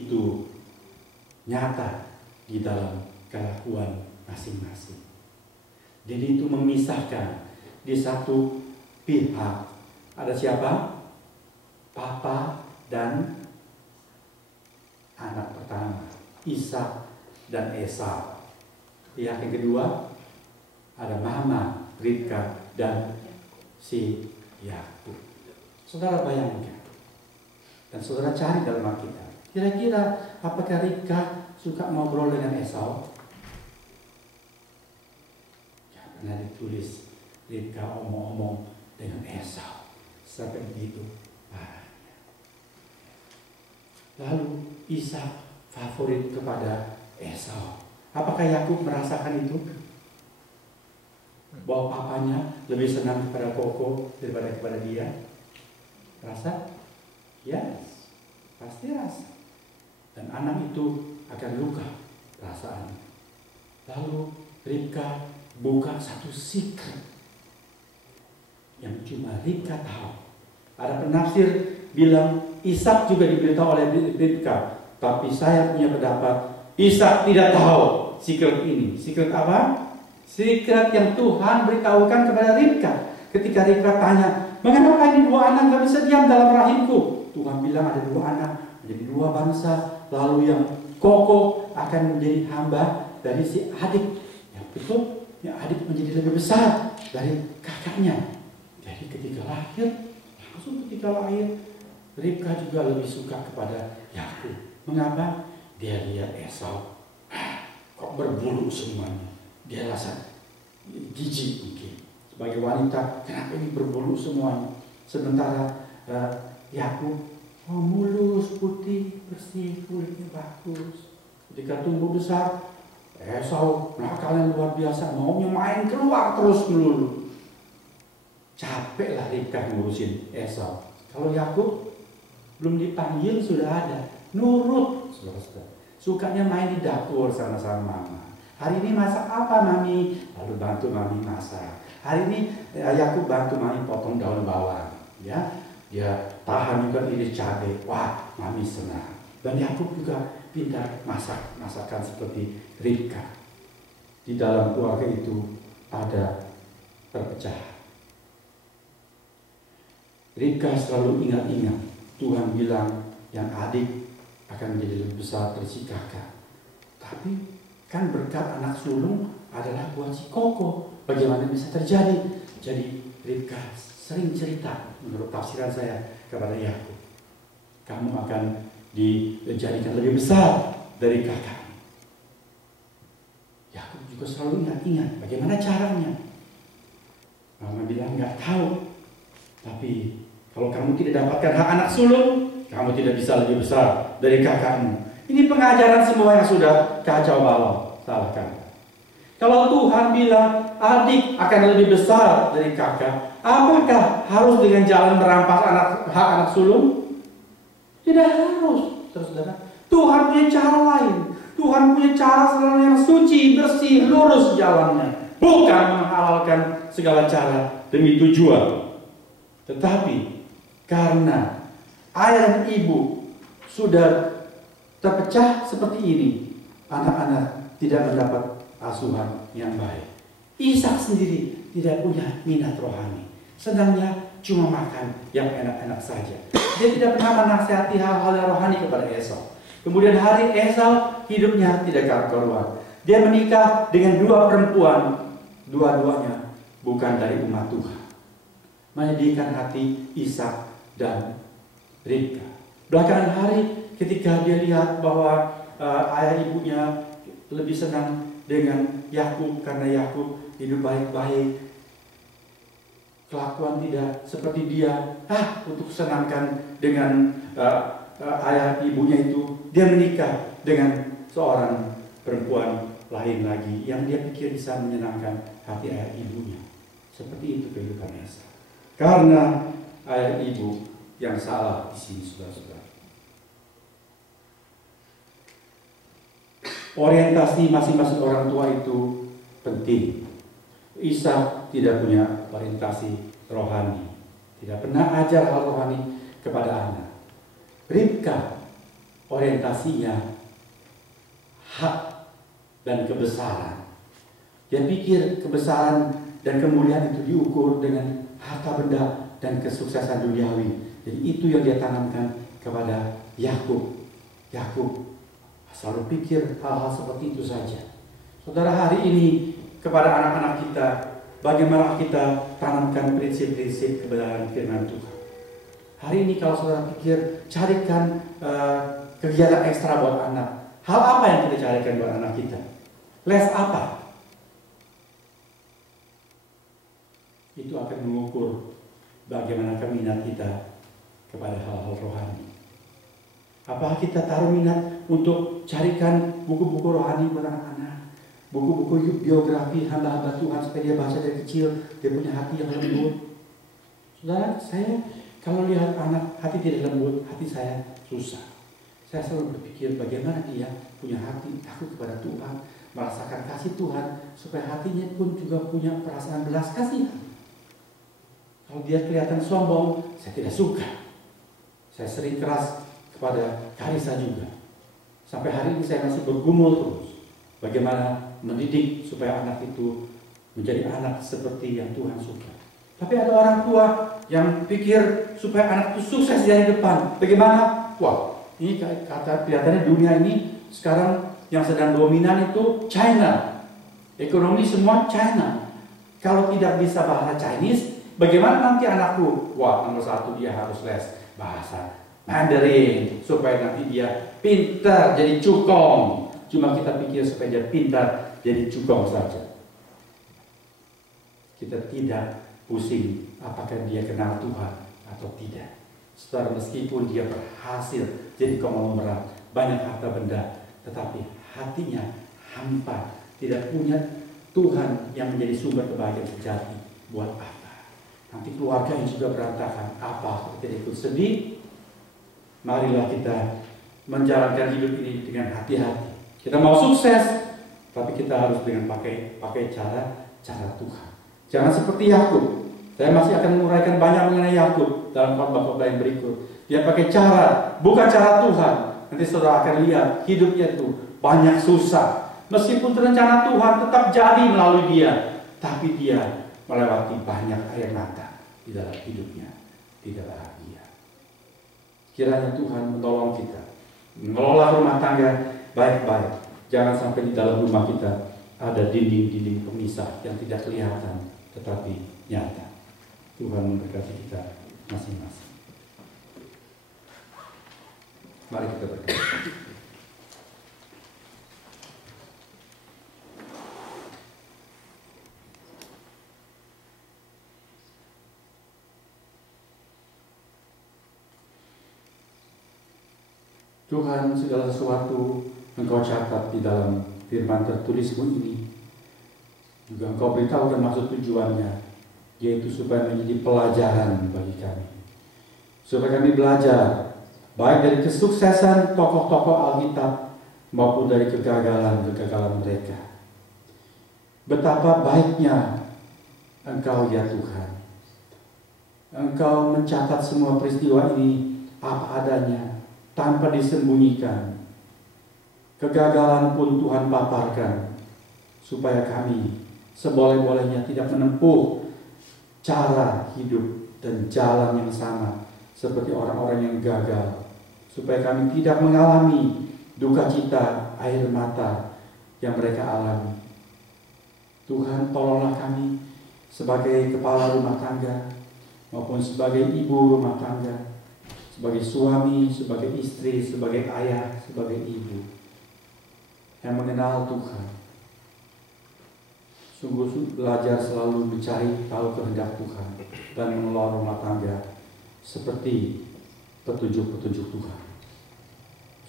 itu nyata di dalam kelakuan masing-masing. Jadi itu memisahkan. Di satu pihak ada siapa? Papa dan anak pertama, Ishak dan Esau. Pihak yang kedua ada mama, Ribka, dan si Yakub. Saudara bayangkan, dan saudara cari dalam Alkitab, kira-kira apakah Ribka suka ngobrol dengan Esau? Karena ditulis Ribka omong-omong dengan Esau sampai begitu parahnya. Lalu Ishak favorit kepada Esau. Apakah Yakub merasakan itu? Bahwa papanya lebih senang kepada Koko daripada kepada dia? Rasa? Yes, pasti rasa. Dan anak itu akan luka perasaan. Lalu Ribka buka satu secret yang cuma Ribka tahu. Ada penafsir bilang Ishak juga diberitahu oleh Ribka, tapi saya punya pendapat Ishak tidak tahu secret ini. Secret apa? Secret yang Tuhan beritahukan kepada Ribka. Ketika Ribka tanya, mengapa ini dua anak gak bisa diam dalam rahimku? Tuhan bilang ada dua anak menjadi dua bangsa, lalu yang kokoh akan menjadi hamba dari si adik. Yang betul, yang adik menjadi lebih besar dari kakaknya. Jadi ketika lahir, Ribka juga lebih suka kepada Yakub. Mengapa? Dia lihat Esau, kok berbulu semuanya. Dia rasa jijik mungkin. Sebagai wanita, kenapa ini berbulu semuanya? Sementara Yakub, mulus, putih, bersih, kulitnya bagus. Ketika tumbuh besar, Esau nakalnya luar biasa, maunya main keluar terus melulu. Capek lah Ribka ngurusin Esau. Kalau Yakub belum dipanggil sudah ada, nurut. Sukanya main di dapur sama-sama mama. Hari ini masak apa mami? Lalu bantu mami masak. Hari ini Yakub bantu mami potong daun bawang. Ya, dia tahan juga iris cabai. Wah, mami senang. Dan Yakub juga pintar masakan seperti Ribka. Di dalam keluarga itu ada perpecahan. Ribka selalu ingat-ingat Tuhan bilang yang adik akan menjadi lebih besar dari si kakak. Tapi kan berkat anak sulung adalah buat si Koko. Bagaimana bisa terjadi? Jadi Ribka sering cerita menurut tafsiran saya kepada Yakub, kamu akan dijadikan lebih besar dari kakak. Yakub juga selalu ingat-ingat bagaimana caranya. Mama bilang nggak tahu. Tapi kalau kamu tidak dapatkan hak anak sulung, kamu tidak bisa lebih besar dari kakakmu. Ini pengajaran semua yang sudah kacau balau. Salah kan? Kalau Tuhan bilang adik akan lebih besar dari kakak, apakah harus dengan jalan merampas hak anak sulung? Tidak harus, saudara. Tuhan punya cara lain. Tuhan punya cara selalu yang suci, bersih, lurus jalannya. Bukan menghalalkan segala cara demi tujuan. Tetapi karena ayah dan ibu sudah terpecah seperti ini, anak-anak tidak mendapat asuhan yang baik. Ishak sendiri tidak punya minat rohani. Senangnya cuma makan yang enak-enak saja. Dia tidak pernah menasihati hal-hal yang rohani kepada Esau. Kemudian hari Esau hidupnya tidak karuan. Dia menikah dengan dua perempuan, dua-duanya bukan dari umat Tuhan. Menyedihkan hati Ishak dan Ribka. Belakangan hari ketika dia lihat bahwa ayah ibunya lebih senang dengan Yakub karena Yakub hidup baik-baik, kelakuan tidak seperti dia. Untuk senangkan dengan ayah ibunya itu, dia menikah dengan seorang perempuan lain lagi yang dia pikir bisa menyenangkan hati ayah ibunya. Seperti itu kehidupan Esau. Karena ayah ibu yang salah di sini, saudara-saudara. Orientasi masing-masing orang tua itu penting. Ishak tidak punya orientasi rohani, tidak pernah ajar hal rohani kepada anak. Ribka orientasinya hak dan kebesaran. Dia pikir kebesaran dan kemuliaan itu diukur dengan harta benda dan kesuksesan duniawi. Jadi itu yang dia tanamkan kepada Yakub. Yakub selalu pikir hal-hal seperti itu saja. Saudara, hari ini kepada anak-anak kita, bagaimana kita tanamkan prinsip-prinsip kebenaran firman Tuhan. Hari ini kalau saudara pikir, carikan kegiatan ekstra buat anak. Hal apa yang kita carikan buat anak kita? Les apa? Itu akan mengukur bagaimana minat kita kepada hal-hal rohani. Apakah kita taruh minat untuk carikan buku-buku rohani buat anak-anak? Buku-buku biografi hamba-hamba Tuhan supaya dia baca dari kecil, dia punya hati yang lembut. Saudara, saya kalau lihat anak hati tidak lembut, hati saya susah. Saya selalu berpikir bagaimana dia punya hati takut kepada Tuhan, merasakan kasih Tuhan, supaya hatinya pun juga punya perasaan belas kasihan. Kalau dia kelihatan sombong, saya tidak suka. Saya sering keras kepada Karissa juga. Sampai hari ini saya masih bergumul terus. Bagaimana mendidik supaya anak itu menjadi anak seperti yang Tuhan suka. Tapi ada orang tua yang pikir supaya anak itu sukses dari depan. Bagaimana? Wah, ini kata kelihatannya dunia ini sekarang yang sedang dominan itu China. Ekonomi semua China. Kalau tidak bisa bahasa Chinese, bagaimana nanti anakku? Wah, nomor satu dia harus les bahasa Mandarin supaya nanti dia pintar jadi cukong. Cuma kita pikir supaya dia pintar jadi cukong saja. Kita tidak pusing apakah dia kenal Tuhan atau tidak. Saudara, meskipun dia berhasil jadi konglomerat, banyak harta benda, tetapi hatinya hampa, tidak punya Tuhan yang menjadi sumber kebahagiaan sejati. Buat apa? Nanti keluarganya juga berantakan. Apa? Kita ikut sedih. Marilah kita menjalankan hidup ini dengan hati-hati. Kita mau sukses, tapi kita harus dengan pakai cara Tuhan. Jangan seperti Yakub. Saya masih akan menguraikan banyak mengenai Yakub dalam khotbah-khotbah yang berikut. Dia pakai cara, bukan cara Tuhan. Nanti saudara akan lihat hidupnya itu banyak susah. Meskipun rencana Tuhan tetap jadi melalui dia, tapi dia melewati banyak air mata di dalam hidupnya, tidak bahagia. Kiranya Tuhan menolong kita mengelola rumah tangga baik-baik. Jangan sampai di dalam rumah kita ada dinding-dinding pemisah yang tidak kelihatan tetapi nyata. Tuhan memberkati kita masing-masing. Mari kita berdoa. Tuhan, segala sesuatu Engkau catat di dalam firman tertulismu ini. Juga Engkau beritahukan maksud tujuannya, yaitu supaya menjadi pelajaran bagi kami. Supaya kami belajar, baik dari kesuksesan tokoh-tokoh Alkitab, maupun dari kegagalan-kegagalan mereka. Betapa baiknya Engkau ya Tuhan. Engkau mencatat semua peristiwa ini apa adanya, tanpa disembunyikan. Kegagalan pun Tuhan paparkan, supaya kami seboleh-bolehnya tidak menempuh cara hidup dan jalan yang sama seperti orang-orang yang gagal, supaya kami tidak mengalami duka cita, air mata yang mereka alami. Tuhan, tolonglah kami sebagai kepala rumah tangga maupun sebagai ibu rumah tangga, sebagai suami, sebagai istri, sebagai ayah, sebagai ibu yang mengenal Tuhan. Sungguh belajar selalu mencari tahu kehendak Tuhan dan mengelola rumah tangga seperti petunjuk-petunjuk Tuhan.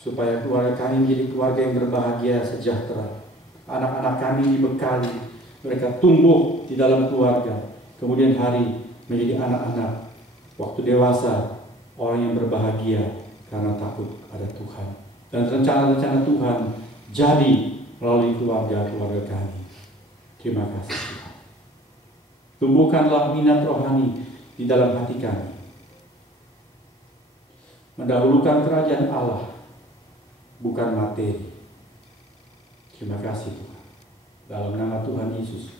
Supaya keluarga kami menjadi keluarga yang berbahagia, sejahtera. Anak-anak kami dibekali, mereka tumbuh di dalam keluarga. Kemudian hari menjadi anak-anak, waktu dewasa, orang yang berbahagia karena takut ada Tuhan. Dan rencana-rencana Tuhan jadi melalui keluarga-keluarga kami. Terima kasih Tuhan. Tumbuhkanlah minat rohani di dalam hati kami. Mendahulukan kerajaan Allah bukan materi. Terima kasih Tuhan. Dalam nama Tuhan Yesus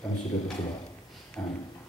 kami sudah berdoa. Amin.